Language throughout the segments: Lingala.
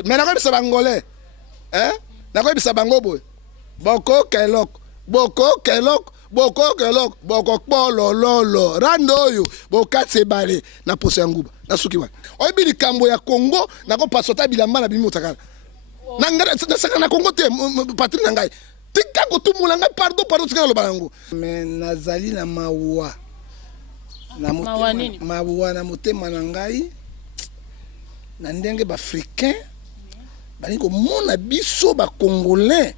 Mais nakoyebisa bangolais hein nakoyebisa bango boy boko kelok boko kpolololo rando oyo bokatse bale na poso ya nguba nasuki wana oyebi likambo ya Congo nakopasota bilamba na bimi otakala nasaka na Congo te patrie na ngai tika kotumula ngai pardon tika naloba nango mais nazali na mawa na motema na ngai na ndenge baafricain bani komona biso ba congolais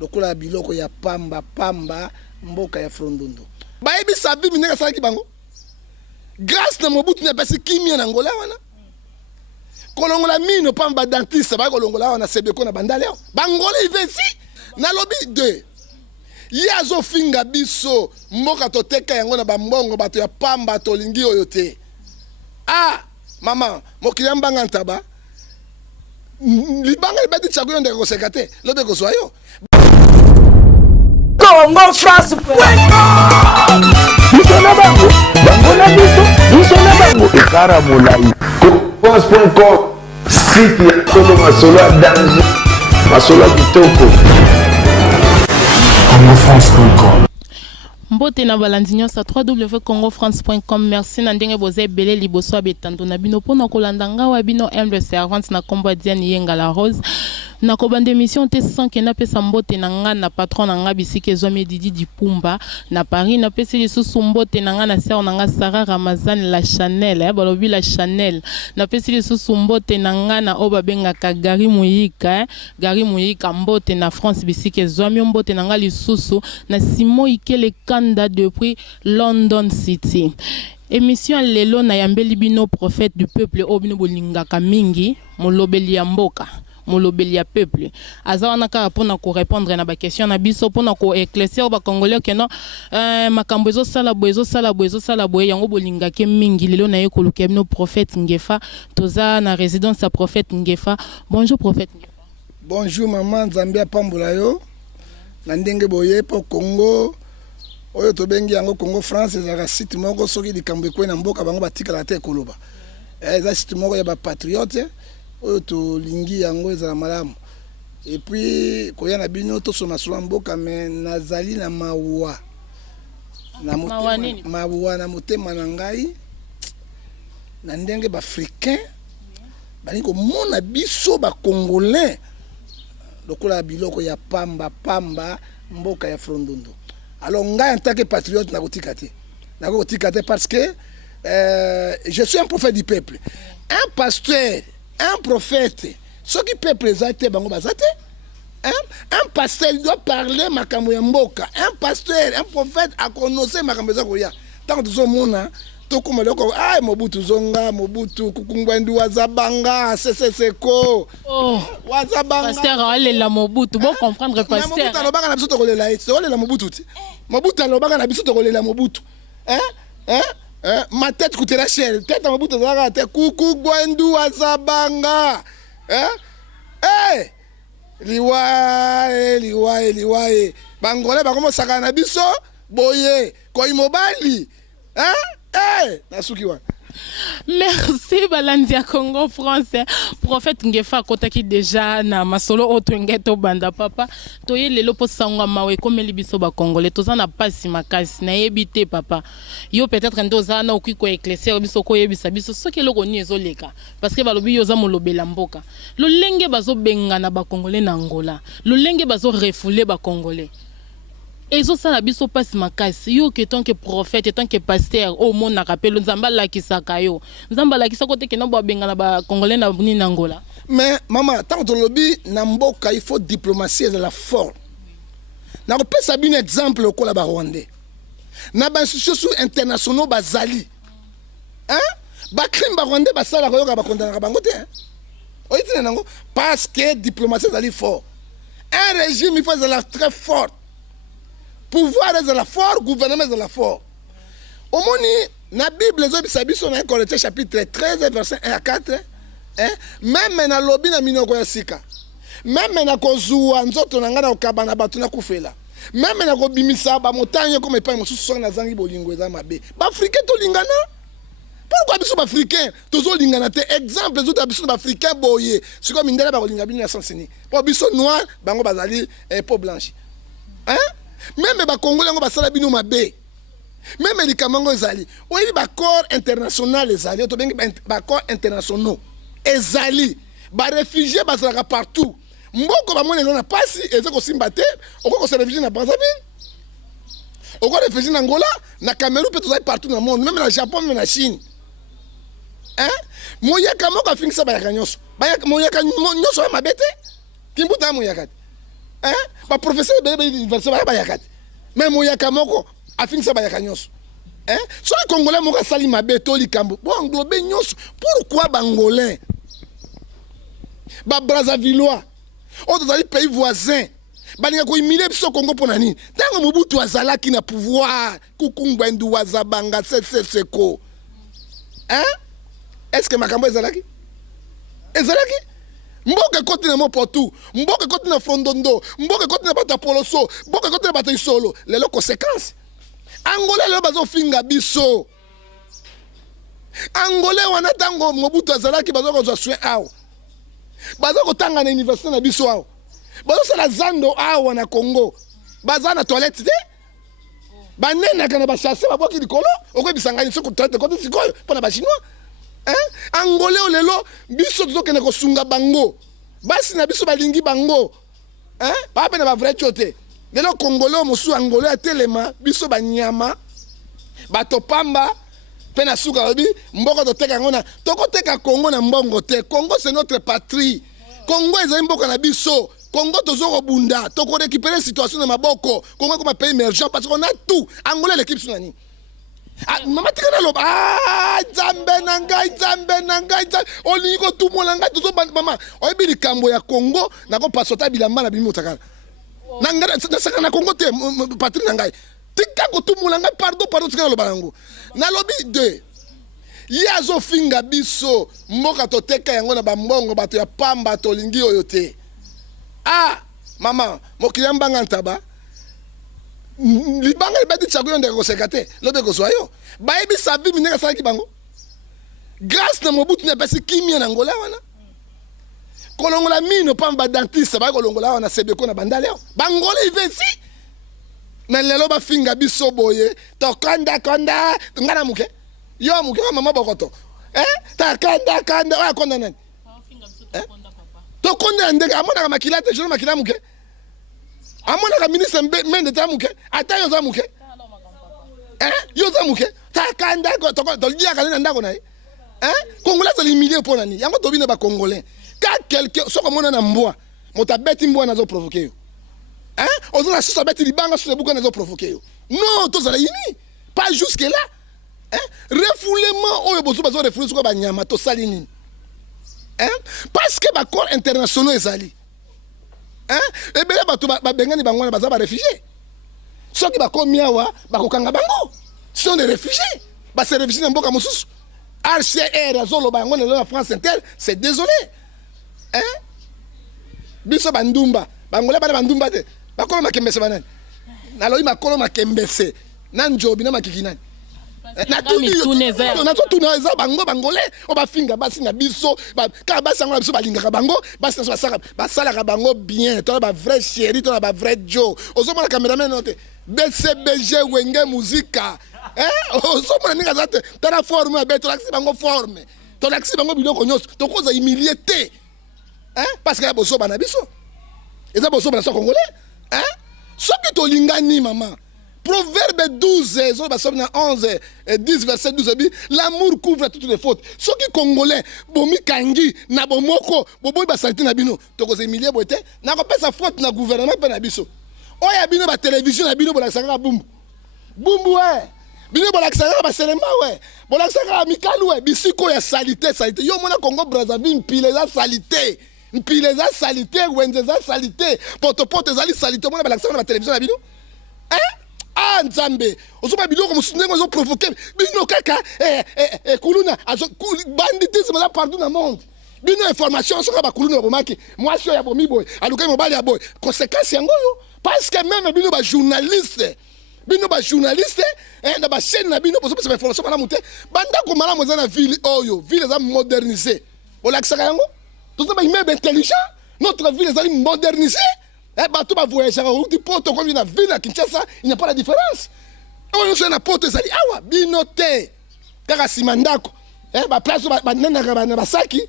lokola biloko ya pamba mboka ya Frondundu bayebi sabi mineka salaki bango grâce na Mobutu na pesi kimia na Angola wana kolongola mino pamba dentiste ba kolongola wana sebeko na bandale bangole ivesi na lobi 2 yazo finga biso mboka toteka yango na bambongo bato ya pamba tolingi oyo te mama mokili mbanga ntaba libanga libati chago yonde ko sekate lobe ko soyo Congo France Bisona bango na biso bisona bango ikara molai France.com site ya Congo masolo ya danger masolo ya kitoko Congo France.com Mbote na balandinyo sa www.congofrance.com. Merci na ndenge boze bele liboso abetando na bino pona kolanda ngawa bino humble servante na kombo Diane Yenga la Rose na kobande émission te sans que na pesa mbote na nga na patron na nga bisike zomi Didi Dipumba na Paris na pesa lisusu mbote na nga na sœur na nga Sarah Ramazan la Chanel balobi la Chanel na pesa lisusu mbote na nga na oba bengaka Gary Muyika mbote na France bisike zomi mbote na nga lisusu na Simo Ikele depuis London City. Émission lelo na yambeli bino prophète du peuple obino bolingaka mingi molobeli ya mboka molobeli ya peuple azawana ka pona ko répondre na ba question na biso pona ko éclaircir ba congolais que non makambo ezo sala boye yango bolingaka mingi lelo na yekoluka bino prophète Ngefa toza na résidence ya prophète Ngefa. Bonjour prophète Ngefa. Bonjour maman Zambia pambola yo na ndenge boye po Congo oyo to bengi yango Congo France ezaka site moko soki likambo ekwe na mboka bango batikala te koloba eza site moko ya ba patriote oyo to lingi yango ezala malamu et puis koya na bino to soma soma mboka mais nazali na mawa na motema na ngai na ndenge ba africain bani komona biso ba congolais lokola biloko ya pamba mboka ya Frondundu. Alors, en tant que patriote, je parce que je suis un prophète du peuple. Un pasteur, un prophète, ce qui peut présenter, un pasteur doit parler makambo ya mboka. Un pasteur, un prophète a connaissé makambo ya koya. Tant que tout le monde, tout comme le ko Mobutu zonga, Mobutu kukungwendu wazabanga, seseko. Wazabanga. Pasteur alela Mobutu, bon comprendre pasteur. Mobutu alobanga na biso to kolela ite, olela Mobutu ti. Mobutu alobanga na biso to kolela Mobutu. Ma tête coûtera cher. Tête à Mobutu zaka te kukungwendu wazabanga. Liwae. Bangole bakomo saka na biso boye koi mobali. Merci Balandia Congo France. Prophète Ngefa kotaki déjà na masolo otwengeto banda papa toye lelo po sangwa mawe comme libiso ba congolais toza na pasi makasi na yebite papa yo peut-être ndoza na okiko éclaircir biso ko yebisa biso soki loko ni ezoleka parce que balobi yo za molobela mboka lolenge bazo benga na ba congolais na Angola lolenge bazo refouler ba congolais. Et ça la biso passe makasi yo que tant que prophète tant que pasteur au monde na rappel nzamba la kisaka yo nzamba la kisako te ke na ba benga na ba congolais na buni na Angola. Mais maman tant que lobby na mboka il faut diplomatie de la force na ko pesa bin exemple ko la ba rwandais na ba institutions internationaux bazali ba crime ba rwandais ba sala ko ba condamner bango te oyite nango parce que diplomatie zali fort un régime il faut être très fort. Pouvoir est de la force, gouvernement est de la force. Au moni, na Bible, les autres biso na Corinthiens chapitre 13 verset 1 à 4. Même na lobby na minoko ya sika. Même na kozuwa nzoto na ngana okabana batu na kufela. Même na ko bimisa ba montagne comme epai mosusu na zangi bolingo eza mabe. Ba Afrique to lingana. Pourquoi biso africain tozo lingana te exemple les autres biso africain boye c'est comme indela ba linga bino sans sini pour biso noir bango bazali peau blanche hein même ba congolais ngo basala bino mabe même les kamango ezali oui ba corps international ezali to bengi ba corps internationaux ezali ba réfugiés bazala partout mboko ba mona na pasi ezeko simba te okoko se réfugier na Brazzaville okoko réfugier na Angola na Cameroun peut être partout dans le monde même na Japon même na Chine. Hein? Moyaka moko afingisa bayaka nyonso. Bayaka moyaka nyonso ya mabete. Kimbuta moyaka. Hein? Ba professeur bele université bayaka. Mais moyaka moko afingisa bayaka nyonso. Hein? So les Congolais moko sali mabeto likambo. Bon englober nyonso. Pourquoi bangolais? Ba Brazzavillois. Autres dans les pays voisins. Balinga ko imile biso Congo pona nini? Tango Mobutu azalaki na pouvoir. Kukungwendu wazabanga seko. Hein? Est-ce que makambo ezalaki? Ezalaki? Mboka koti na mopotu, mboka koti na Frondondo, mboka koti na bata Poloso, mboka koti na bata Isolo. Lelo conséquence. Angolais lelo bazo finga biso. Angolais wana tango Mobutu azalaki bazo ko soin awo. Bazo ko tanga na université na biso awo. Bazo sala zando awo na Congo. Baza na toilette te? Banena kana ba chasser baboki likolo, oko bisangani soko toilette koti sikoyo pona ba chinois. Hein? Angolais o lelo biso tozokende kosunga bango basi na biso balingi bango hein pa pena ba vrai chote lelo congolais mosu angolais atelema biso banyama bato pamba pena suka obi mboko toteka ngona tokoteka Congo na mbongo te Congo c'est notre patrie Congo ezali mboka na biso Congo tozoko bunda toko récupérer situation na maboko Congo comme pays émergent parce qu'on a tout angolais l'équipe sunani. Ah, mama tika loba Nzambe nangai olingo tout mo nanga to mama oyebi likambo ya Congo nako pasota bilamba na bimi otakala nanga na saka na Congo te patrie nangai tika ko tout mo nanga pardon tika loba nango na lobi de yazo finga biso mboka toteka yango na bambongo bato ya pamba to lingi oyo te ah mama mokiyamba ngantaba libanga libati chago yonde ko sekate lobe ko soyo baebi savi mineka saki bango grâce na Mobutu ne pesi kimia na Angola wana kolongola mino pamba dentiste ba kolongola wana sebeko na bandale bangola ivesi na lelo ba finga biso boye to kanda ngana muke yo muke mama bokoto ta kanda wa konda nani to konda ndenge amona makilate jono makila muke amona ka ministre mende tamuke ata yo zamuke yo zamuke takanda ko to dia kana ndako na congolais za humilier pona ni yango to bina ba congolais ka quelqu'un soko mona na mbwa motabeti mbwa nazo provoquer yo ozona sisa beti libanga sisa buka nazo provoquer yo non to za yini pas jusque là refoulement oyo bozo bazo refouler soko ba nyama to sali nini parce que ba corps internationaux ezali et bien bato bengani bangwana baza ba réfugiés soki bakomi awa bakokanga bango sont des réfugiés ba se réfugiés na mboka mosusu RCR azolo bango na la France Inter c'est désolé biso bandumba bangole bana bandumba te bakolo makembese banani na loyi makolo makembese na njobi na makikinani na tuna eza bango bangolais o bafinga basi na biso ka basi ngo biso balingaka bango basi na basala bango bien to ba vrai chéri to ba vrai Joe ozomona cameraman note BCBG wenge muzika ozomona ninga zate tala forme ya beto laxi bango forme to laxi bango biloko nyonso to koza humilier te parce que ya boso bana biso eza boso bana so congolais soki to lingani mama Proverbe 12, 11, 10, verset 12, l'amour couvre toutes les fautes. Ceux qui congolais, bomi kangi, na bomoko, bobo ba santé na bino, toko ze milliers boite, na ko pesa faute na gouvernement pe na biso. Oya bino ba télévision na bino bola sanga bumbu. Bumbu bino bola sanga ba selema bola sanga amicalu bisiko ya salité. Yo mona Congo Brazzaville pile za salité. Pile za salité, wenze za salité. Poto zali salité mona ba sanga na télévision na bino. Nzambe ozoba biloko musundengo zo provoquer bino kaka kuluna banditisme là partout dans le monde bino information soka ba kuluna bomaki mwasi ya bomi boy aluka mobali ya boy conséquence yango yo parce que même bino ba journaliste bino ba journaliste na ba chaîne na bino pour ça information bana muté banda ko mala moza na ville oyo ville za modernisée olakisaka yango tout ça ba immeuble intelligent notre ville est modernisée bato ba voyager au porte comme na ville à Kinshasa il n'y a pas la différence on est na porte ezali awa bino te kaka simandako ba place ba nena ba saki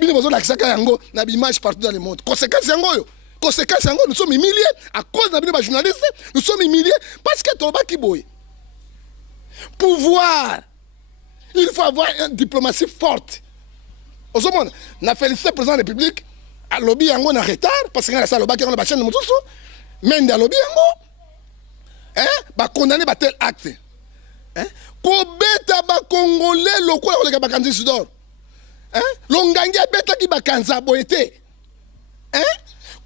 bino bozo lakisaka yango na image partout dans le monde conséquence yango yo conséquence yango nous sommes humiliés à cause de nos journalistes nous sommes humiliés parce que toba ki boy pouvoir il faut avoir une diplomatie forte au monde na félicité président de la République à lobby yango na retard parce que na ça lobby yango na chaîne mosusu mais nda lobby yango ba condamner ba tel acte ko beta ba congolais lokola koleka ba kanzi sudor longangi beta ki ba kanza boyete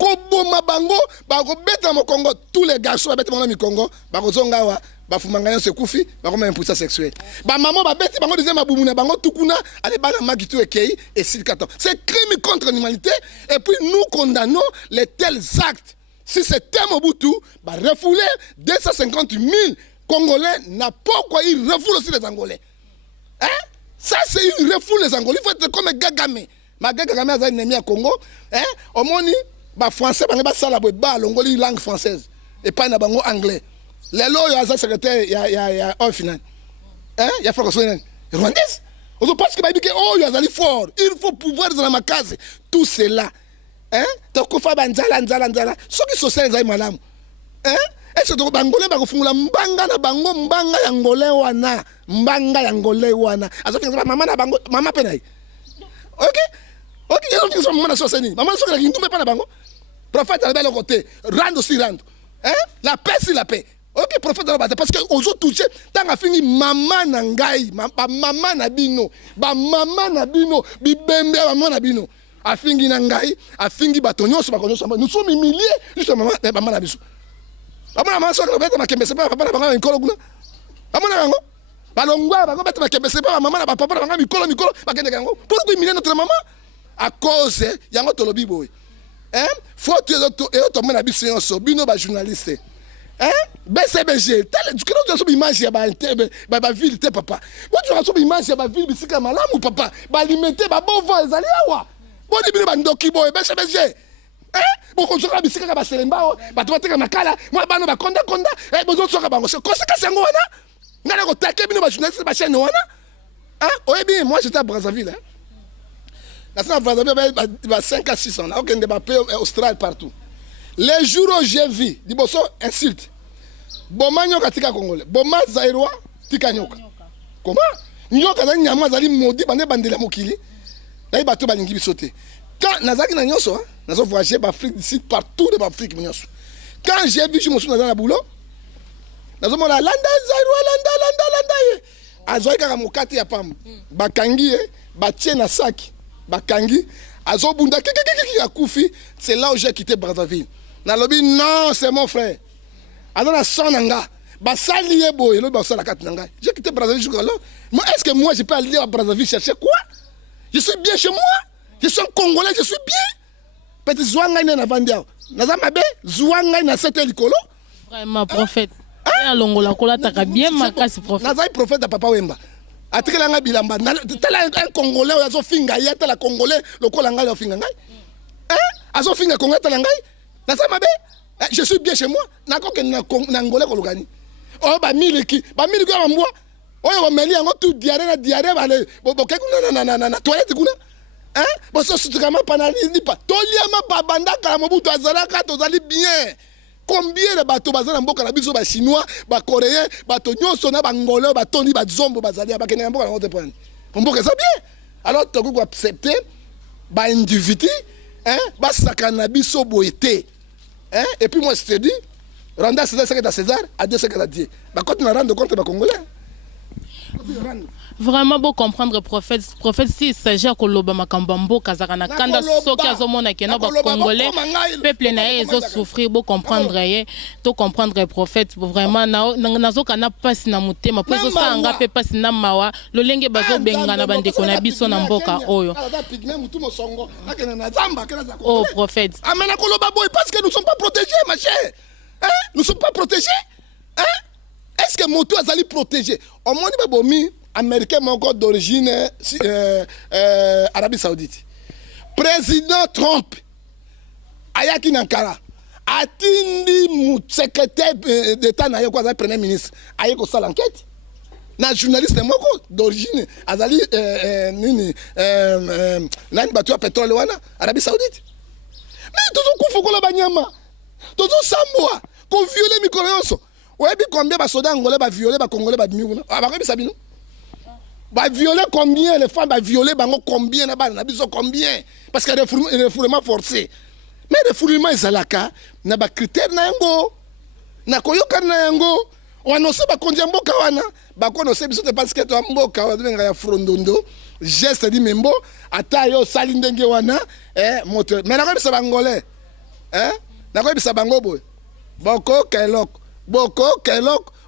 ko boma bango ba ko beta mo Congo tous les garçons ba beta mo na mi Congo ba ko zonga wa ba fumanga se kufi ba ko même impuissance sexuelle ba maman ba beta bango deuxième babumu na bango tukuna ale bana magitu ekei et s'il 14 c'est crime contre l'humanité et puis nous condamnons les tels actes si c'était Mobutu ba refouler 250 000 Congolais n'a pas quoi il refoule aussi les Angolais ça c'est il refoule les Angolais il faut être comme Gagame ma Gagame a ennemi à Congo au moni ba français ba sala ba longoli langue française et pas na bango anglais les lois ya secrétaire ya au final ya francophone rwandaise on pense que ba bike oh ya zali fort il faut pouvoir dans la case tout cela to ko fa banzala soki social za malamu est-ce que bangolais ba ko fungula mbanga na bango mbanga ya ngolais wana azofinga mama na bango mama penai OK il y a maman na soseni maman soki la kintumbe pa na bango prophète à le côté rendre aussi rendre la paix c'est la paix OK prophète à la parce que aux autres touché tant a fini maman na ngai maman na bino bibembe maman na bino a fini na ngai a fini batonyo so bakonyo nous sommes humiliés juste maman na biso maman soki na beta makembe c'est pas papa na bango mikolo kuna maman na bango balongwa bango beta makembe c'est pas maman na papa na bango mikolo bakende kango pourquoi humilier notre maman à cause yango tolobi boy faut que tu mena biso nyonso bino ba journaliste BCBG tel tu connais so image ya ba ville te papa moi tu so image ya ba ville bisika malamu papa ba alimenter ba bon vol ezali awa boni bino ba ndoki boy BCBG boko soka bisika ba selemba ba to bateka makala moi bano ba konda bozo soka bango c'est conséquence yango wana ngana ko taquer bino ba journaliste ba chaîne wana oyebi moi j'étais à Brazzaville la salle Brazzaville va 5 à 6 ans là aucun débat austral partout les jours où j'ai vu diboso insulte boma nyoka tika congolais boma zairwa tika nyoka comment nyoka za nyama zali modi bande bandela mokili na bato balingi bisote quand nazaki na nyoso nazo voyager ba Afrique d'ici partout de Afrique nyoso quand j'ai vu je me suis dans la boulot nazo mona landa azoy kaka mokati ya pam bakangi batie na saki bakangi azobunda kiki akufi c'est là où j'ai quitté Brazzaville na lobi non c'est mon frère azana sonanga basali yebo elo basala kat nanga j'ai quitté Brazzaville jusqu'à là moi est-ce que moi je peux aller à Brazzaville chercher quoi je suis bien chez moi je suis congolais je suis bien peut-être zwanga na vandia nazama be zwanga na sete likolo vraiment prophète ya longola kola taka bien makasi prophète nazai prophète papa Wemba atikela nga bilamba tala un congolais azo finga ya tala congolais lokola nga finga ngai azo finga congolais tala ngai nazama be je suis bien chez moi nakoke na ngolais kolokani ba miliki ya mbwa oyo bameli yango tout diarrhée bale boke kuna na toilette kuna boso sutukama panali pa toliama pa bandaka Mobutu azalaka tozali bien combien de bateaux bazana mboka na biso ba chinois ba coréens bato nyonso na bangolais ba toni ba zombo bazali ba kenya mboka na ngote prendre mboka ça bien alors toko ko accepter ba individu ba sakana biso boité et puis moi je te dis rendre César ce que à César à Dieu ce que à Dieu ba quand on rendre compte ba congolais vraiment beau comprendre prophète si s'agit à koloba makambo mboka zakana kanda soki azomona kena ba congolais peuple na ezo souffrir beau comprendre to comprendre prophète vraiment nazoka na pasi na mutema pozo sanga pe pasi na mawa lolenge bazo benga na bandeko na biso na mboka oyo oh prophète amena koloba boy parce que nous sommes pas protégés ma chère nous sommes pas protégés est-ce que moto azali protégé omoni babomi américain moko d'origine Arabie Saoudite président Trump ayaki nankara atindi secrétaire d'état na ye ko azali premier ministre aye kosala enquête na journaliste moko d'origine azali nini nani bato ya pétrole wana Arabie Saoudite mais tozokufa kola banyama tozosambwa koviole mikolo nyonso oyebi combien basoda angolais baviole bacongolais badimi kuna bakobisa bino baviole combien les femmes baviole bango combien na bana na biso combien parce que refoulement forcé mais refoulement ezalaka na bacritère na yango na koyokana na yango wanose bakonzi ya mboka wana bakonose biso te parce que to mboka wabenga ya frondondo geste di membo ata yo sali ndenge wana moto mais nakobisa bangolais nakobisa bango boy boko kelok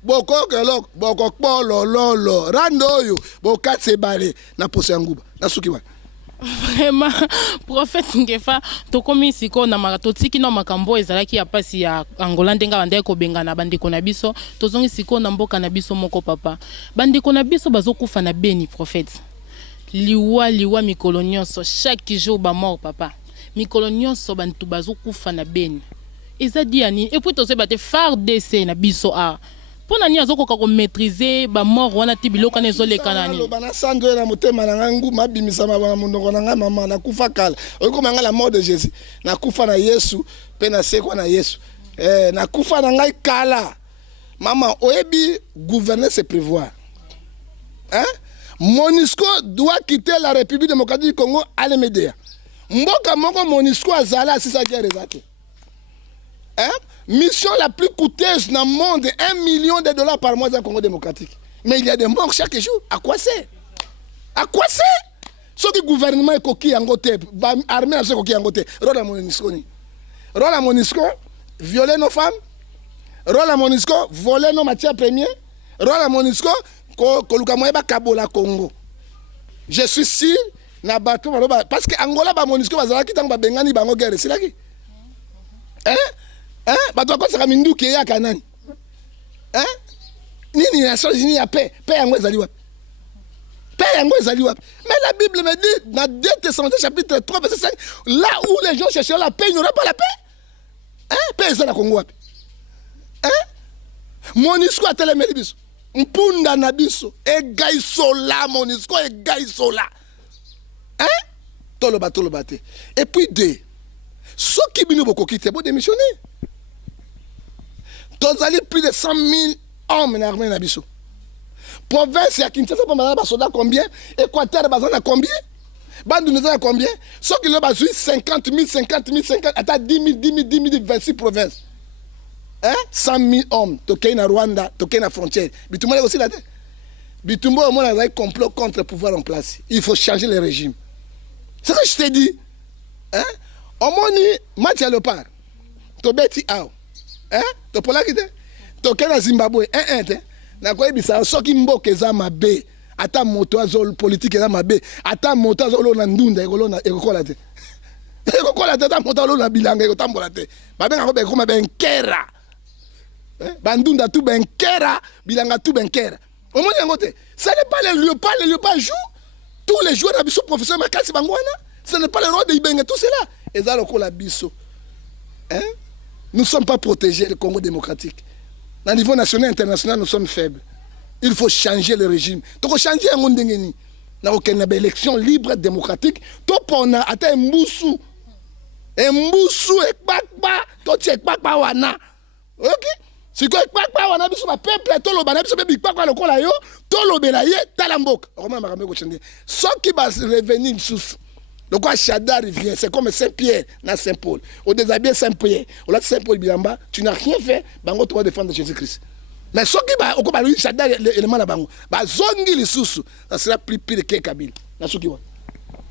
boko kpolololo rando oyo bokatse bale na poso ya nguba nasuki wana vraiment prophète Ngefa tokomi siko na makatotiki na makambo ezalaki ya pasi ya Angola ndenga bande ko bengana bandeko na biso tozongi siko na mboka na biso moko papa bandeko na biso bazokufa na beni prophète liwa mikolo nyonso chaque jour ba mort papa mikolo nyonso bantu bazokufa na beni ezadi ani et puis tose bate FARDC na biso a pona ni azokoka ko maîtriser ba mort wana tibiloko na ezoleka nani bana sando na motema na ngangu mabimisa mabana mondoko na nga mama na kufa kala oyiko manga la mort de Jésus na kufa na Yesu pe na sekwa na Yesu na kufa na ngai kala mama oyebi gouverner c'est prévoir MONUSCO doit quitter la République démocratique du Congo à l'Emédéa mboka moko MONUSCO azala sisa guerre ezate mission la plus coûteuse dans le monde, $1 million par mois dans le Congo démocratique. Mais il y a des morts chaque jour. À quoi c'est? À quoi c'est? Ce que le gouvernement est coquille en côté, l'armée est coquille en côté. Rôle à MONUSCO. Rôle à MONUSCO, violer nos femmes. Rôle à MONUSCO, voler nos matières premières. Rôle à MONUSCO, kolukamoyeba kabola Congo. Je suis sûr, parce que Angola, MONUSCO, va qui t'a bengani bango guerre. C'est là qui? Bato akosaka minduki eyaka nani nini na États-Unis ya paix yango ezali wapi mais la Bible me dit dans 2 Thessaloniciens chapitre 3 verset 5 là où les gens chercheront la paix il n'y aura pas la paix paix ezala Congo wapi MONUSCO atelemeli biso mpunda na biso egaisola MONUSCO egaisola toloba te et puis deux soki bino bokoki te bo démissionner tozali plus de 100 000 hommes na armée na biso province ya Kinshasa pa bazala basoda combien Équateur bazala combien bandu nezala combien soki lo bazui 50 000 ata 10 000 26 provinces 100 000 hommes tokei na Rwanda tokei na frontière bitumba aussi là bitumba au moins azali complot contre le pouvoir en place il faut changer le régime c'est ce que je t'ai dit omoni match ya Léopard tobeti aw topolaki te tokei na Zimbabwe 1-1 te nakoyebisa soki mboka eza mabe ata moto azol politique eza mabe ata moto azolona ndunda ekokola te ata moto azolona bilanga ekotambola te babengako bekoma benkera bandunda tu benkera bilanga tu benkera omoni yango te ce n'est pas le Léopard joue tous les joueurs na biso professeur makasi bango wana ce n'est pas le roi de Ibenge tout cela eza lokola biso nous ne sommes pas protégés le Congo démocratique au niveau national et international nous sommes faibles il faut changer le régime toko changer yango ndenge ni na kokende na élection libre démocratique topona ata embusu ekpakpa toti ekpakpa wana ok sikoyo ekpakpa wana biso bapeuple toloba na biso mpe bikpakpa lokola yo tolobela ye tala mboka okomona makambo ekochange soki barevenir lisusu donc à Chadar vient, c'est comme Saint-Pierre na Saint-Paul. Au déshabillé Saint-Pierre, au là Saint-Paul bilamba, tu n'as rien fait, bango tu vas défendre Jésus-Christ. Mais ce qui va, au comme lui Chadar l'élément na bango, ba zongi les sous, ça sera plus pire que Kabila. Na ce qui va.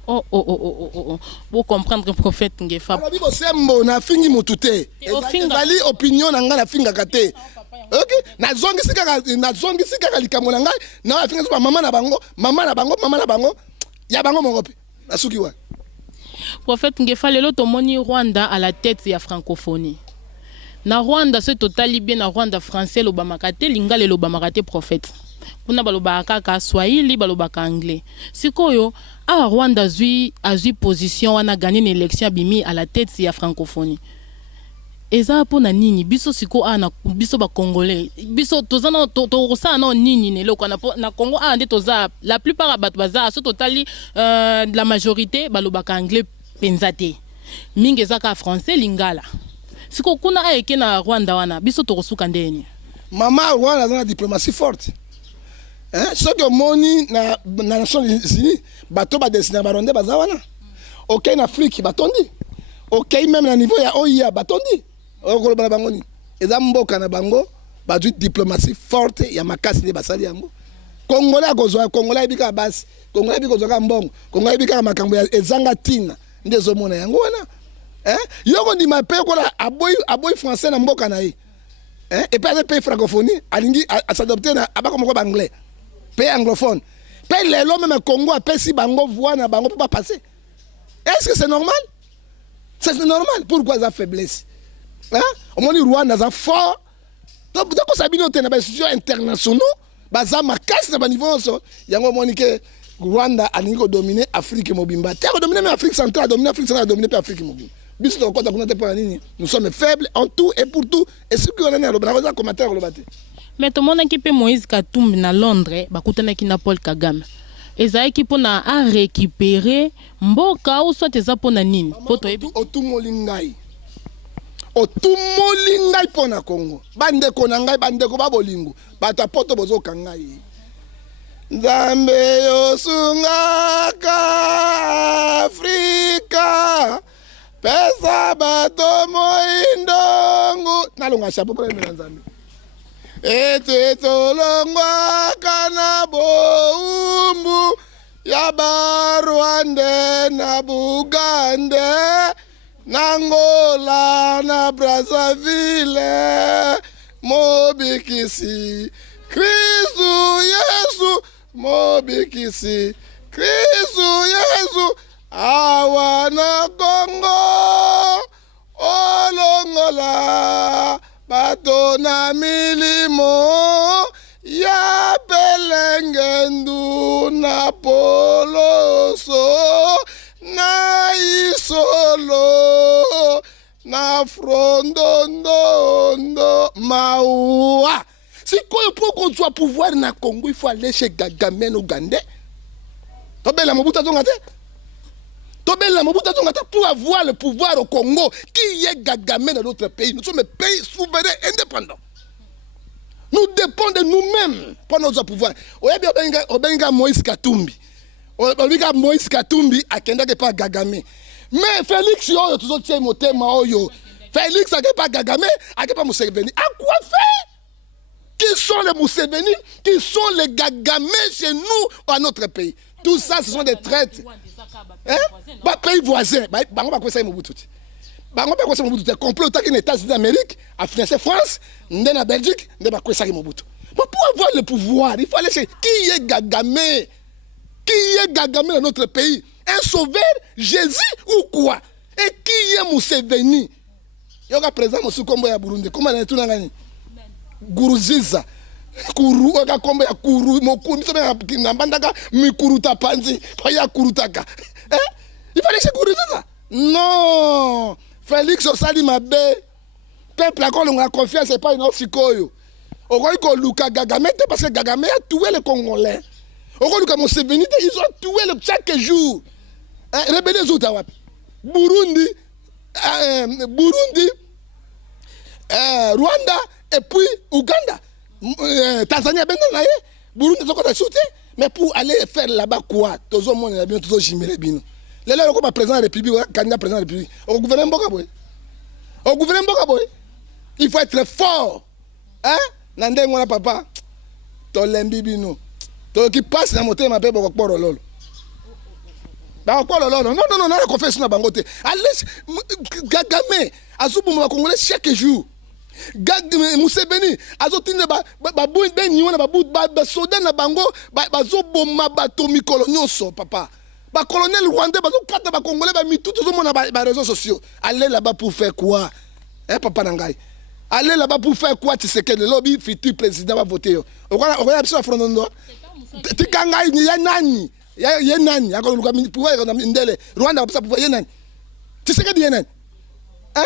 Oh. Vous comprendre prophète Ngefa. Alors bibo sembo na fingi mutute. Ezali opinion na nga na finga kate. OK? Na zongi sika likambo na nga, na finga so mama na bango, ya bango mongope. Na ce qui va. Prophète Ngefa lelo tomoni Rwanda à la tête de la francophonie. Na Rwanda c'est totali bien na Rwanda français lobamaka te lingala lobamaka te prophète. Kuna balobaka ka Swahili balobaka anglais. Sikoyo a Rwanda azui position wana gagné une élection bimi à la tête ya francophonie. Eza pona nini biso siko ana biso ba congolais biso tozana to ça non nini ne loko na Congo a ndé toza la plupart bato baza so totali la majorité balobaka anglais penzate mingi ezaka français lingala siko kuna ayeke na Rwanda wana biso to kosuka ndeni mama Rwanda na diplomatie forte hein so que moni na Nations Unies bato ba dessiner baronde baza wana OK na Afrique batondi OK même na niveau ya OIA batondi okoloba bango ni eza mboka na bango bazwi diplomatie forte ya makasi ne basali yango Congolais akozwa Congolais bika basi Congolais biko zoka mbongo Congolais bika makambo ya ezanga tina ndezo mona yango wana yoko ndi mape kola aboy français na mboka na ye et pas le pays francophonie alingi s'adopter na abako moko anglais pays anglophone pays lelo même Congo apesi bango voix na bango pour pas passer. Est-ce que c'est normal? C'est normal. Pourquoi ça faiblesse? Hein? Au moins, Rwanda, ça fort. Donc, ça a bien été dans les institutions internationales. Ça m'a cassé dans le niveau. Il y a un moment que Rwanda a dominé l'Afrique mobimba. Tu as dominé l'Afrique centrale, dominé l'Afrique centrale, dominé l'Afrique mobile. Nous sommes faibles en tout et pour tout. Et ce qu'on a dit, on a commenté. Mais tout le monde qui peut Moïse Katumbi na Londres, bakutana ki na Paul Kagame. Ezaki pona a récupérer mboka ou soit eza pona nini? Poto ebi. Otumolingay pona Congo. Bande konangai bande ko babolingo. Bata poto bozo kangai. Nzambe yosungaka Afrika. Pesa bato moindongo. Nalonga chapeau pour le Nzambe. Ete tolongwa kana boumbu ya Rwanda na Bugande na Angola na Brazzaville mobikisi Kristu Yesu mobikisi Kristu Yesu awana Congo olongola bato na milimo ya belengendu na poloso na isolo na frondondondo maua. Si pour qu'on soit pouvoir na Congo, il faut aller chez Kagame Ougandais. Tobela Mobutu Tongate. Pour avoir le pouvoir au Congo, qui est Kagame dans notre pays. Nous sommes un pays souverain indépendant. Nous dépendons de nous-mêmes pour notre pouvoir. Obenga Moïse Katumbi. Obenga Moïse Katumbi akenda ke pas Kagame. Mais Félix yo toujours tient motema oyo. Félix a pas Kagame, a pas Museveni. À quoi faire? Qui sont les Museveni? Qui sont les Kagame chez nous à notre pays? Tout ça, ce sont des traites. Hein? Pays voisins. Bango ba kwesa Mobutu. Bango ba kwesa Mobutu. Complot aux États-Unis d'Amérique, à financer France, en Belgique, ne ba kwesa Mobutu. Mais pour avoir le pouvoir, il faut aller chez qui est Kagame? Qui est Kagame dans notre pays? Un sauveur, Jésus ou quoi? Et qui est Museveni? Il y a présent au Kombo ya Burundi. Comment on est tout ngani? Guruziza. Kuru oka kombo ya kuru moku nisema na bandaka mikuruta panzi paya kurutaka. Il fallait chez Guruziza. Non. Félix Osali Mabe. Peuple a qu'on a confiance, c'est pas une autre sikoyo. Okoiko Luka Kagame parce que Kagame a tué les Congolais. Okoiko Museveni ils ont tué chaque jour. Rebelle Zoutawa. Burundi, Rwanda et puis Ouganda. Tanzanie, Burundi, mais pour aller faire là-bas quoi? Tous les monde bien, tous les chimères bien. Les là, comme président de la République, candidat président de la République, au gouvernement Bokaboy. Au gouvernement Bokaboy. Il faut être fort. Hein? Nandé mon papa. Tolembi bino. To qui passe dans mon thème appelle Bokoro lolo. Bokoro lolo. Non, la confession na bangote. Allez, Kagame, azubu mo Congolais chaque jour. Museveni azotinde ba ben nyona ba soda na bango ba zo bomba bato mikolo nyonso papa ba colonel rwandais ba zo kata ba congolais ba mitu tout le monde ba réseaux sociaux aller là-bas pour faire quoi papa nangai Aller là-bas pour faire quoi? Tu sais que le lobby futur président va voter. On va absolument faire un tu kanga il y a nani. Il y a nani. Il y a encore le pouvoir ndele. Rwanda va pouvoir nani. Tu sais que il y a nani. Hein?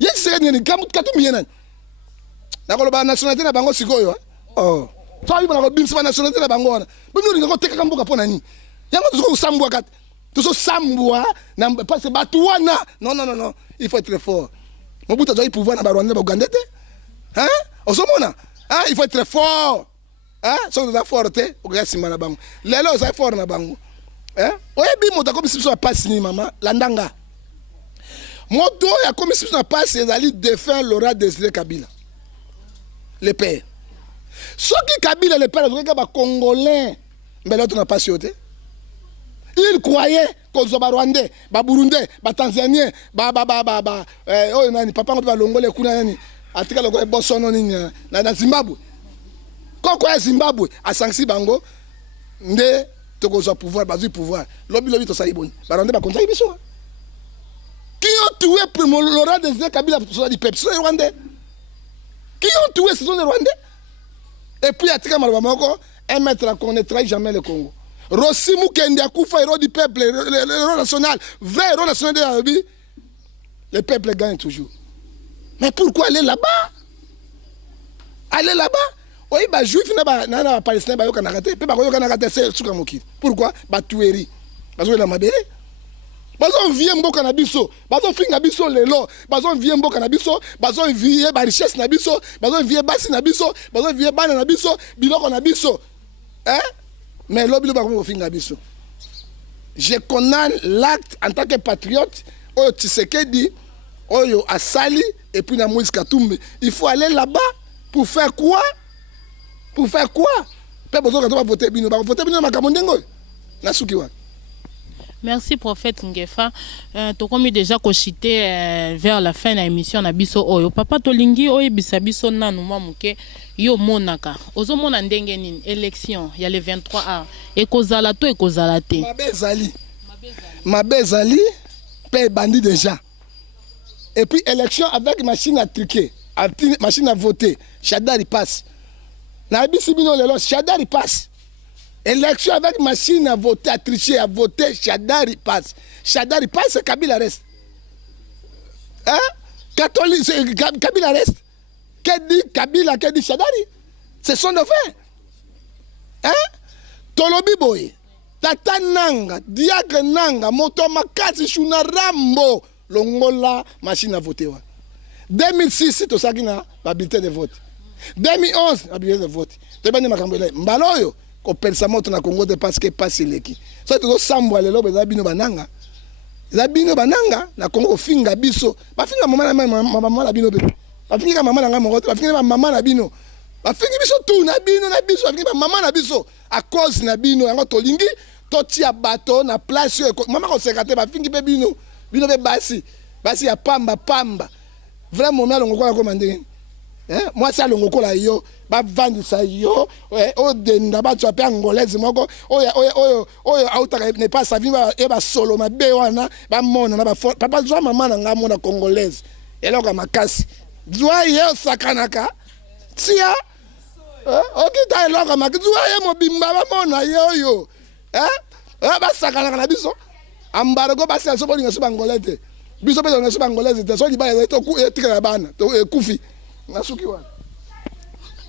Il y a c'est nani katum y a nani. Na ko ba nationalité na bango sikoyo. Oh. Toi il va bimsa nationalité na bango wana. Bimu ngako teka kamboka pona nani. Yango tuzo sambwa kat. Tuzo sambwa na parce que batuana. Non. Il faut être très fort. Mobutu a le pouvoir dans le Rwanda, hein? Hein? Il faut être très fort. Hein? Si on est fort, on regarde si on est les lois sont forts. Hein? Oui, bien, moi, comme si je ne pas si maman, l'andanga. Moi, il y a comme si je ne pas si les défunt Laurent Désiré Kabila. Le père. Ceux qui Kabila, le père, les Congolais, mais l'autre n'a pas sauté. Il croyait qu'on soit Rwandais, Burundais, Tanzanien, oh nani papa on va longole kuna nani atika longole bosono nini na Zimbabwe. Koko ya Zimbabwe a sanksi bango nde tokozwa pouvoir bazu pouvoir. Lobi to saliboni. Rwandais ba konza biso. Qui ont tué pour Laurent Désiré Kabila sur du peuple, les Rwandais. Qui ont tué ce sont les Rwandais. Et puis atika malba moko un maître qu'on ne trahit jamais le Congo. Rosimu Kendi Akoufa, héros du peuple, héros national, vrai héros national de la vie, le peuple gagne toujours. Mais pourquoi aller là-bas? Aller là-bas? Oui, bah juif, n'a palestinien, bah yokanagate, pe bah yokanagate c'est sukamoki. Pourquoi? Bah tuerie. Parce que la mabere. Parce qu'on vient mboka na biso, parce qu'on finga biso lelo, parce qu'on vient mboka na biso, parce qu'on vient ba richesse na biso, parce qu'on vient basi na biso, parce qu'on vient bana na biso, biloko na biso. Hein? Mais l'obli va au fin d'abisso. Je condamne l'acte en tant que patriote. Oh, tu sais que dit, oh, à Sali et puis dans Moïse Katumbi. Il faut aller là-bas pour faire quoi? Pour faire quoi? Pas besoin de voter bino, voter bino makamondengo. Nasukiwa. Merci prophète Ngefa. To comme déjà cochité vers la fin de l'émission na biso oyo. Papa tolingi oyo bisabiso nanu mamuke yo monaka. Ozo mona ndenge nini élection il y a le 23A. Ekozala to ekozala te. Mabezali paye bandit déjà. Et puis élection avec machine à truquer, machine à voter. Chadar il passe. Na bisibino lelo Chadar il passe. Élection avec machine à voter, à tricher, à voter, Chadar il passe. Chadar il passe, Kabila reste. Hein? Catholique, Kabila reste. Qu'est-ce dit Kabila, qu'est-ce dit Chadari? C'est son affaire. Hein? Tolobi boy. Tata nanga, diacre nanga, moto makasi shuna rambo. Longola, machine à voter. 2006, c'est tout ça qui a l'habilité de vote. 2011, l'habilité de vote. Tu vas dire, Mbaloyo. Ko pensa moto na Congo de parce que passe leki. So to sambwa lelo beza bino bananga. Za bino bananga na Congo finga biso. Ba finga mama na mama na bino be. Ba finga mama na ngamo, ba finga mama na bino. Ba finga biso tout na biso, ba finga mama na biso à cause na bino yango to lingi to tia bato na place yo. Mama ko sekate ba finga be bino. Bino be basi. Basi ya pamba. Vraiment na longo ko mandenge. Moi ça le ngoko la yo ba vandisa yo o denda ba tu apé angolaise moko oya auta ne pas sa vie e ba solo ma be wana ba mona na ba papa zwa mama na ngamo na congolaise eloka makasi zwa ye sakanaka tia okita eloka makasi zwa ye mobimba ba mona yo ba sakanaka na biso ambargo ba sa so bolinga so bangolete biso pe na so bangolese te so di ba to ku etika bana to kufi.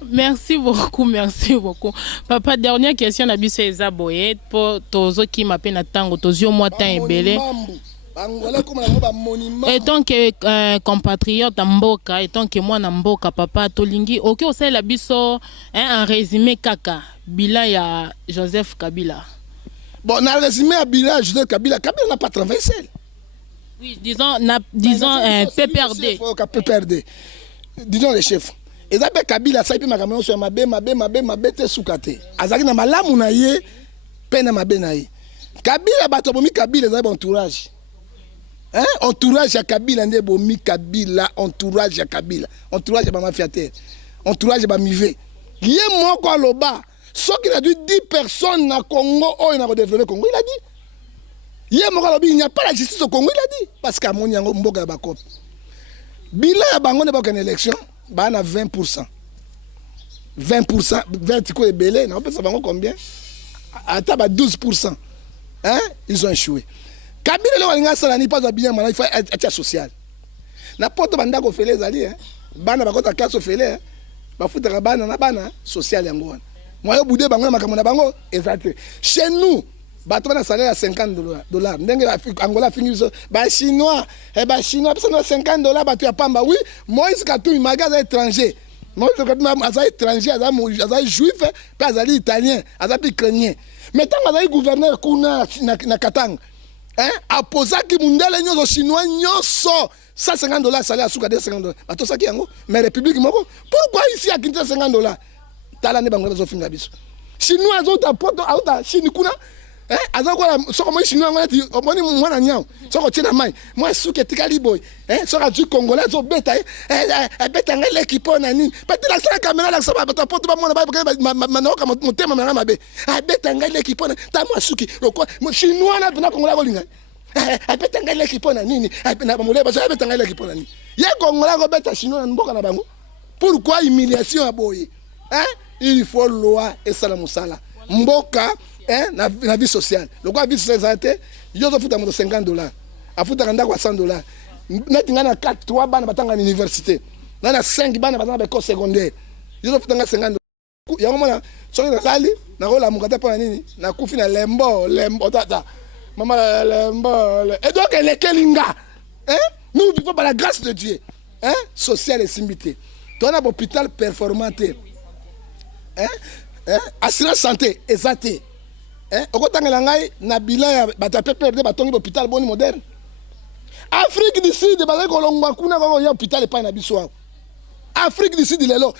Merci beaucoup. Papa, dernière question na biso eza boye pour tozo ki mapena tango tozio moita ebele. Étant que compatriote mboka, étant que moi na mboka papa tolingi, OK osala la biso un résumé kaka bilan ya Joseph Kabila. Bon, na résumé à bilan Joseph Kabila n'a pas travaillé seul. Oui, disons PPRD. Disons les chefs. Et ça fait Kabila ça puis makamano sur mabe te soukate. Azaki na malamu na ye pena mabe na ye. Kabila bato bomi Kabila za entourage. Hein? Entourage ya Kabila nde bomi Kabila, entourage ya Kabila. Entourage ba mafiateur. Entourage ba mivé. Yé moko aloba. Sauf qu'il a dit 10 personnes na Congo oh il a développé Congo, il a dit. Yé moko alobi il n'y a pas la justice au Congo, il a dit parce qu'à mon yango mboka ba cop. bilan ya bango ne bakana élection ba na 20%. 20%, 20 quoi belé, non, ça va combien? Attends, 12%. Hein? Ils ont échoué. Kabila le walinga sala ni pas bien il faut être social. Na poto banda ko fele zali hein. Bana bakota classe fele hein. Ba futa bana na bana social yango wana. Moi yo boudé bango makamona bango exact. Chez nous, bato bana salaire à $50. Ndenge Angola fini ba chinois, ba chinois personne $50 bato ya pamba oui, Moïse Katumbi magasin étranger. Moi, je suis étranger, je suis juif, je suis italien, je suis ukrainien. Mais tant que je suis gouverneur na Katanga, à poser que les Chinois ont $150 salaire à Souka $250. Tout ça qui est mais République Moko, pourquoi ici à Kinshasa $50? Talane Bangladesh au final. Chinois ont apporté à Chine kuna. Azakola soko moi chinois ngati omoni mwana nyao soko tina mai moi suke tikali boy soko tu congolais zo beta beta ngale kipo na nini pati la sala caméra la saba bata poto ba mona ba manoka motema na mabe beta ngale kipo na ta moi suki loko chinois na congolais kolinga beta ngale kipo na nini na mole ba beta ngale kipo na nini ye congolais ko beta chinois na mboka na bango pourquoi humiliation aboye il faut loi et sala musala mboka na vie sociale. Le quoi vie sociale, il y a $50. A foutre $100. Net ngana 4 3 bana batanga à l'université. Nana 5 bana batanga école secondaire. Il y a $50. Il y a moment sur la lali na rola mukata pa nini na kufi na lembo tata. Maman lembo. Et donc elle est kelinga. Nous vivons par la grâce de Dieu. Social et simité. Tu as un hôpital performant. Assurance santé exacté. Okotangela ngai na bilan ya batape perdre batongi hôpital boni moderne. Afrique du Sud bazali kolongwa kuna ko ya hôpital pa na biso. Afrique du Sud lelo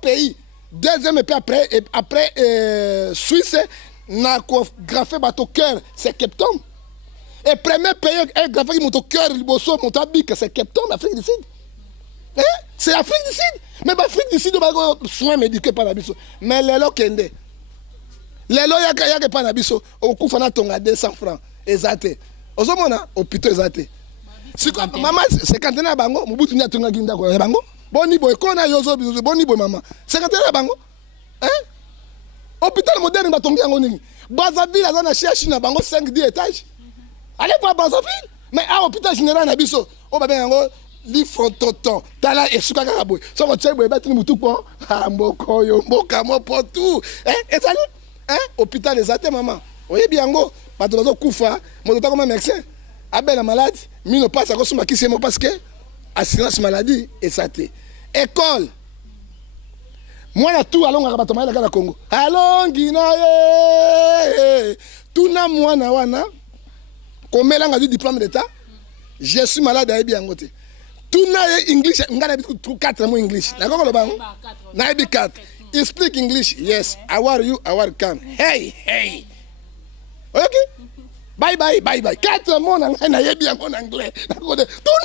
pays deuxième pays après Suisse na ko grafé bato cœur c'est Cape Town. Et premier pays grafé moto cœur liboso montabik c'est Cape Town Afrique du Sud. C'est Afrique du Sud. Mais Afrique du Sud bazali soins médicaux pa na biso. Mais lelo kende lelo yaka pa na biso okufa na tonga $200 ezate ozomona hôpital ezate siko mama 50 na bango mubutu nya tonga ginda ko bango boni boy kona yozo boni boy mama 50 na bango hôpital moderne batongi yango nini Brazzaville azana cherche na bango 5-10 étages allez voir Brazzaville mais à hôpital général na biso o ba yango li frontoton tala esuka kaka boy so ko tshebo batini mutu ko mboko yo mboka mo potu ezali hôpital ezate maman oyebi yango bato bazo kufa moto ta comme médecin abela malade mino passe ko suma kisemo parce que assurance maladie ezate école mwana tu alonga bato maela kala Congo alongi na ye tuna mwana wana komela nga diplôme d'état je suis malade ayebi yango te tuna English ngana bi 4 mots English na ko lo bango na bi 4. You speak English? Yes. How are you? How are you? Come. Hey. Okay? Bye. 4 mots en anglais. Tout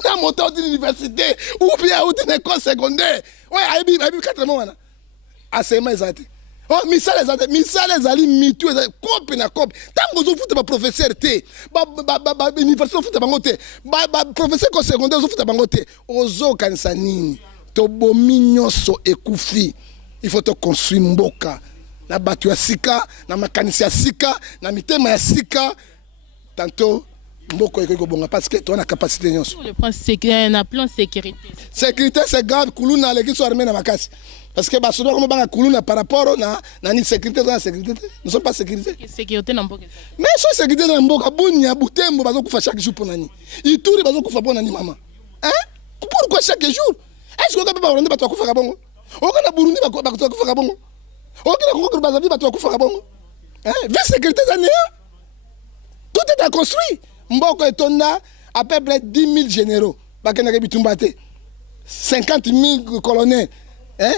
le monde à l'université ou bien à une école secondaire. Ouais, il y a 4 mots. C'est exact. Oh, misale ezali mitu ezali kope na kope. Tango zo futa ba professeur te. Ba université futa bango te. Ba professeur ko secondaire zo futa bango te. Ozo kanisa nini? To bomi nyonso ekufi. Il faut te construire mboka na batu ya sika na makanisi ya sika na mitema ya sika tantôt mboko eko bonga parce que tu as la capacité nyonso. Le point c'est un plan sécurité. Sécurité c'est grave kuluna les qui sont armés na makasi parce que basoda comme banga kuluna par rapport na ni sécurité dans la sécurité nous sommes pas sécurité. Sécurité na mboka. Mais so sécurité na mboka bunya butembo bazo kufa chaque jour pour nani. Ituri bazo kufa pour nani maman. Pourquoi chaque jour? Est-ce que on peut pas rendre bato kufa kabongo? Okana Burundi bato kufa kabongo. Okana Congo Brazzaville bato kufa kabongo. Vie sécurité d'année. Tout est à construire. Mboko etonda à peu près 10 000 généraux. Bakena bitumbate. 50 000 colonels.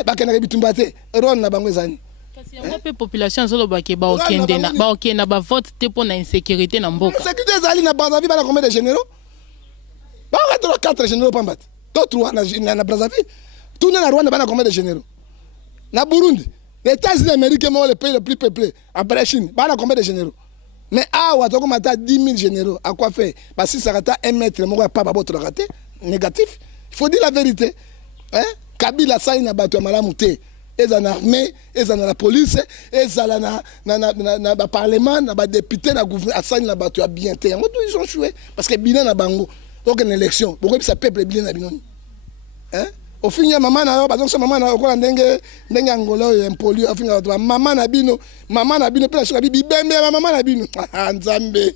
Bakena bitumbate. Ron na bango zani. Kasi yango pe population solo bake ba okende na ba vote te pour na insécurité na mboka. Sécurité zali na Brazzaville bana combien de généraux? Ba on 4 généraux pambat. D'autres na Brazzaville. Tout na Rwanda bana combien de généraux? Na Burundi, les États-Unis américains sont le pays le plus peuplé. Après la Chine, bana combien de généraux? Mais on a comme 10 000 généraux. À quoi faire? Parce que si ça rate 1 mètre, on va pas raté négatif. Il faut dire la vérité. Hein? Kabila asali na bato ya malamu te. Eza na armée, eza na la police, eza na parlement, na député, na gouvernement, asali na bato ya bien te. Ils ont joué parce que bilan na bango. Donc une élection, pourquoi ça peuple bilan na binoni? Hein? Au fin ya maman na yo, parce que maman na yo ko ndenge angola yo impoli, au fin ya maman na bino pe la soka bibembe ya maman na bino. Nzambe.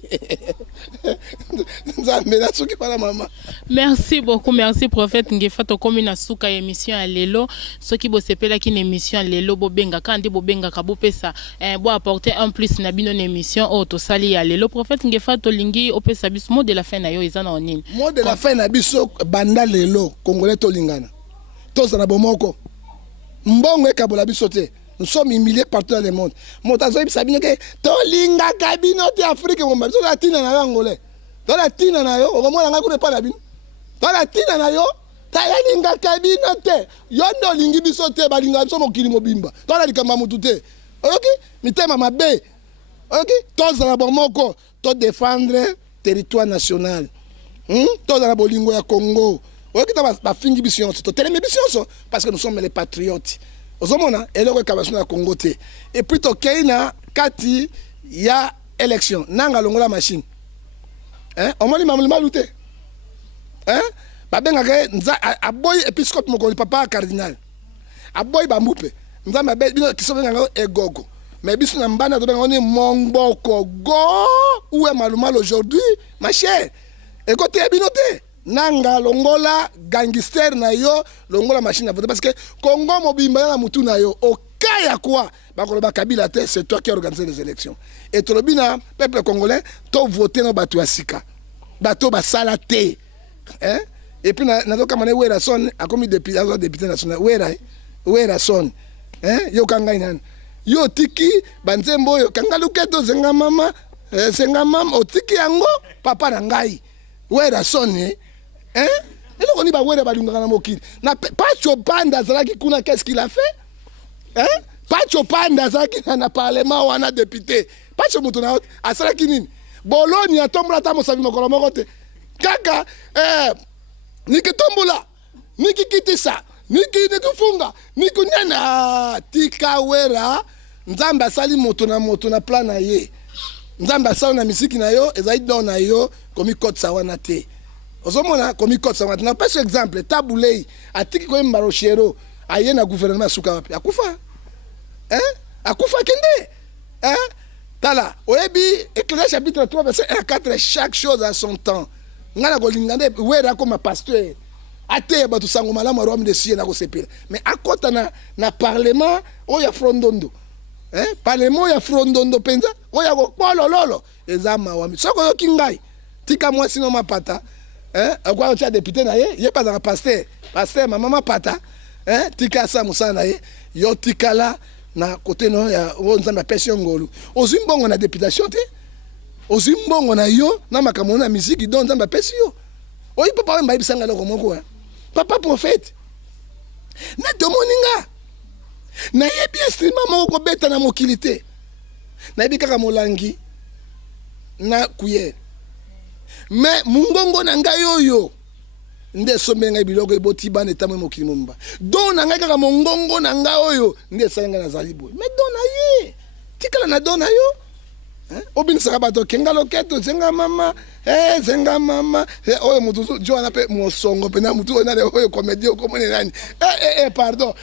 Nzambe na soki para maman. Merci beaucoup, merci prophète Ngefa to komi na suka émission à lelo, soki bo sepela ki émission à lelo bo benga kandi bo benga ka bo pesa bo apporter un plus na bino émission o to sali à lelo prophète Ngefa to lingi o pesa biso mot de la fin na yo ezana onini. Mot de la fin na biso banda lelo congolais to lingana. Tous na bomoko mbongo ekabola biso te. Nous sommes humiliés partout dans le monde. Motazoyi sabino ke to linga kabino te Afrique mo biso la tina na angolais. To la tina na yo o mo nga ko pa na bino. To la tina na yo ta linga kabino te. Yo ndo lingi biso te ba linga biso mokili mobimba. To la likamba mutu te. OK? Mitema mabe. OK? Tous na bomoko to défendre territoire national. Tous na bolingo ya Congo. OK, ta fingi bision to télé bision parce que nous sommes les patriotes. Ozomona eloko kabasuna na Congo te. Et puis to keina kati ya élection nanga longola machine. Hein? Omoni mamulima luté. Hein? Ba benga ke nza aboy épiscope mokoli papa cardinal. Aboy ba mupe. Nza mabe bino kisobenga ngo egogo. Mais biso na mbana to benga oni mongboko go où est malumal aujourd'hui ma chère. Et côté binoté nanga longola gangster na yo longola machine à voter parce que Congo mobimba na mutu na yo au cas ya quoi bakoloba Kabila te c'est toi qui as organisé les élections et to lobina peuple congolais to voter no bato ya sika bato basala te hein et puis na to kamane wera son a commis député national wera son hein yo kanga inana yo tiki banzembo yo kanga luketo zenga mama otiki yango papa na ngai wera son hein? Et là, on y va voir les mokili. Pacho Panda Zalaki Kuna, qu'est-ce qu'il a fait? Hein? Pacho Panda Zalaki na parlement ou na député. Pacho Mutuna a Zalaki Nin. Bologna a tombé la tamo savi mokolo mokote. Kaka, niki tombola, niki kitisa, niki funga, niki nyana. Tika wera, nzamba sali motuna plan na ye. Nzamba sali na misiki na yo, ezai don na yo, komi kote sawana te. Ozomona komi kotsa maintenant pas exemple tabulei atiki ko mbarochero aye na gouvernement suka wapi akufa akufa kende tala oyebi Ecclésiaste chapitre 3 verset 1 à 4 chaque chose a son temps ngana ko lingande wera comme pasteur ate ba to sango malamu roam de sie na ko sepela mais akota na parlement oya frondondo parlement ya frondondo penza oya ko polololo ezama wami soko yo kingai tika moi sino mapata quoi tu as député na ye pas un pasteur maman pata tika sa musana ye yo tika la na côté no ya onzamba pension ngolu ozimbongo na députation te ozimbongo na yo na makamona na musique don nzamba pension oyi papa mba ibisanga loko moko papa prophète na domoninga na ye bien streama moko beta na mokilité na bikaka molangi na kuye mais mungongo na ngai oyo nde somenga biloko eboti bana etamwe mokili momba don na ngai kaka mongongo na ngai oyo nde esalenga na zali boye mais don na ye tikala na don na yo obinisaka bato kenga loketo zenga mama oyo mutu jo wana pe mosongo pena mutu oyo comédie okomone nani pardon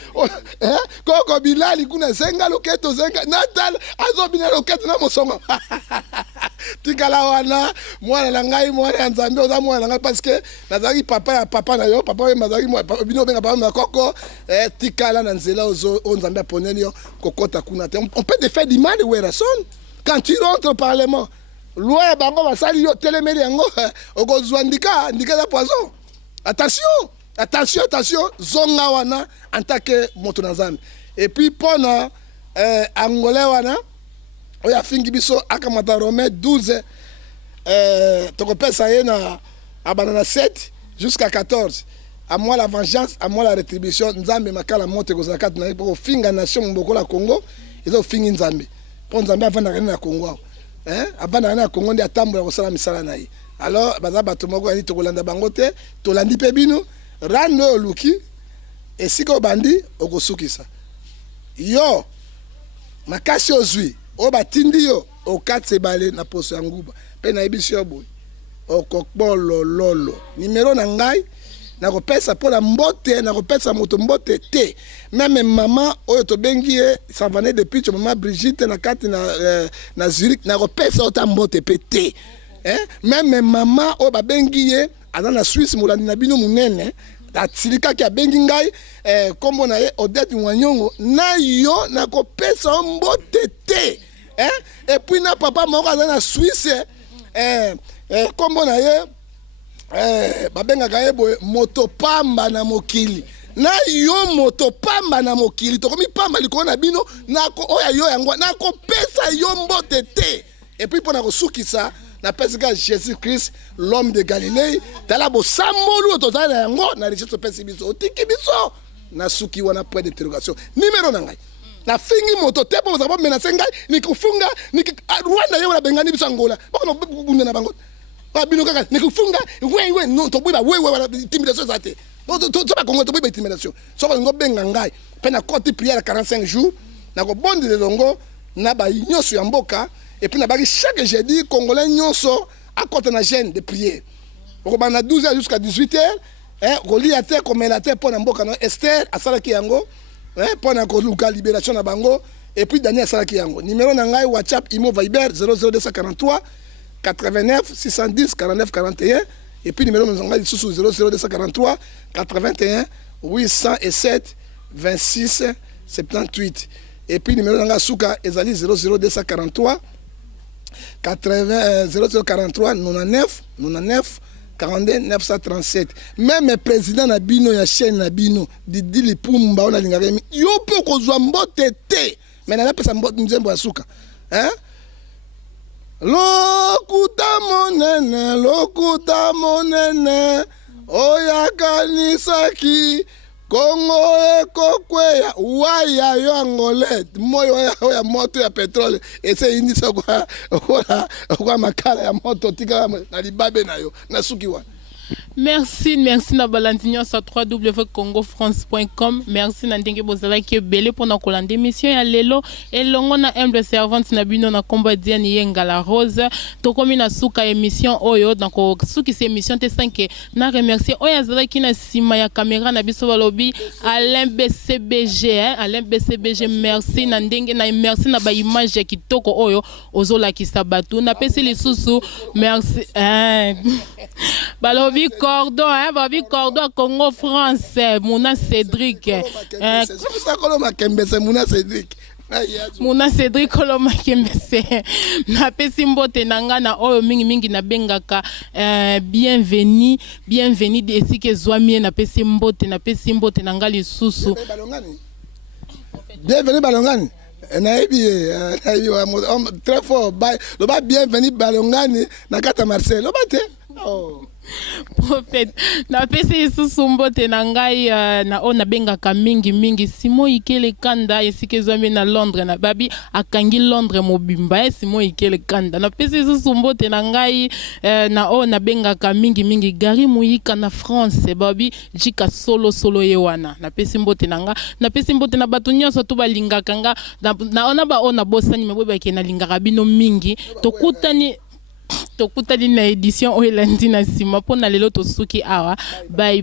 koko bilali kuna zenga loketo zenga natal azobina loketo na mosongo tikala wana mwana na ngai mwana ya nzambe oza mwana na ngai parce que nazalaki papa na yo papa oyo mazalaki bino obenga papa na koko tikala na nzela ozo nzambe aponeli yo kokota kuna te on peut te faire du mal wera son quand tu rentres au parlement loi bango basali yo telemeli yango okozwa ndika za poison attention zonga wana en tant que moto na nzambe et puis pona angolais wana oya fingi biso akamata Romain 12 tokopesa ye na abanana 7 jusqu'à 14 à moi la vengeance à moi la rétribution nzambe makala mote ko zakati na pour finga nation mbokola Congo ezo fingi nzambe pour nzambe avanda na Congo avanda na Congo ndi atambola ko sala misala na ye alors baza bato moko ani tokolanda bango te tolandi pe bino rando oyo oluki esika obandi okosukisa yo makasi ozwi oyo batindi yo okati ebale na poso ya nguba mpe nayebisi yo boye okokbolololo nimero na ngai nakopesa mpona mbote nakopesa moto mbote te meme mama oyo tobengi ye savane de picho mama Brigitte na kati na Zurich nakopesa ota mbote pe te meme mama oyo babengi ye aza na Suisse molandi na bino munene atilikaki abengi ngai kombo na ye Odette Mwanyongo na yo nakopesa mbote te epuis na papa moko aza na Suisse kombo na ye babengaka ye boye moto pamba na mokili na yo moto pamba na mokili tokomi pamba likolo na bino oya yo yango nakopesa yo mbote te epuis mpo na kosukisa napesi kaka Jésus Christ l'homme de Galilée tala bosambolu tozali na yango na richesse topesi biso otiki biso nasuki wana point d'interrogation nimero na ngai nafingi moto te mpo ozala bomenase ngai nikufunga Rwanda ye wana bengani biso Angola bakona bunda na bango bino kaka nikufunga we non tobuiba we intimidation eza te to bakongo tobuiba intimidation soko lingo benga ngai mpe na koti prière 45 jours nakobondela elongo na banyonso ya mboka et puis na chaque jeudi congolais nyonso akota na jeûne de prière okobanda 12h jusqu'à 18h kolia te komela te mpo na mboka no Esther asalaki yango mpo na koluka libération na bango et puis Daniel asalaki yango numéro na ngai WhatsApp Imo Viber 00243 89 610 49 41 et puis numéro na ngai lisusu 00243 81 807 26 78 et puis numéro na ngai suka ezali 00243 80 0043 99 99 42 937 même président na bino ya chaîne na bino Didi Lipumba on alingaka yo pe kozwa mbote te mais na pesa mbote nzembo ya suka lokuta monene oyakanisaki Kongo ekokweya waya yo angole moyo ya moto ya petrole ese indisa kwa makala ya moto tika na libabe na yo nasuki wana. Merci na balantinyo sa www.congofrance.com. Merci na ndenge bozala ki belé pour na kolande émission ya lelo elongo na humble servante na bino na combat diani yenga la rose to komi na suka émission oyo donc suki c'est émission te 5 na remercier oya zala ki na sima ya caméra na biso balobi Alain BCBG Alain BCBG merci na ndenge na merci na ba image ya kitoko oyo ozola ki sabatu na pesi lisusu merci balobi cordon babi cordon Congo France Mouna Cédric Mouna Cédric Koloma Kembese na pesi mbote nanga na oyo mingi na bengaka bienvenue de esike zwamie na pesi mbote nanga lisusu bienvenue balongani naibi très fort lo ba bienvenue balongani na kata Marseille lo ba te Prophète na pesi isusu mbote na ngai na ona bengaka mingi Simo Ikele Kanda esike zwami na Londres na babi akangi Londres mobimba Simo Ikele Kanda na pesi isusu mbote na ngai na ona bengaka mingi Gari Muyika na France babi jika solo yewana na pesi mbote na nga na pesi mbote na bato nyonso to balingaka nga na ona ba ona bosani meboba ke na lingaka bino mingi tokutani na édition oyo elandi na nsima mpo na lelo tosuki awa bye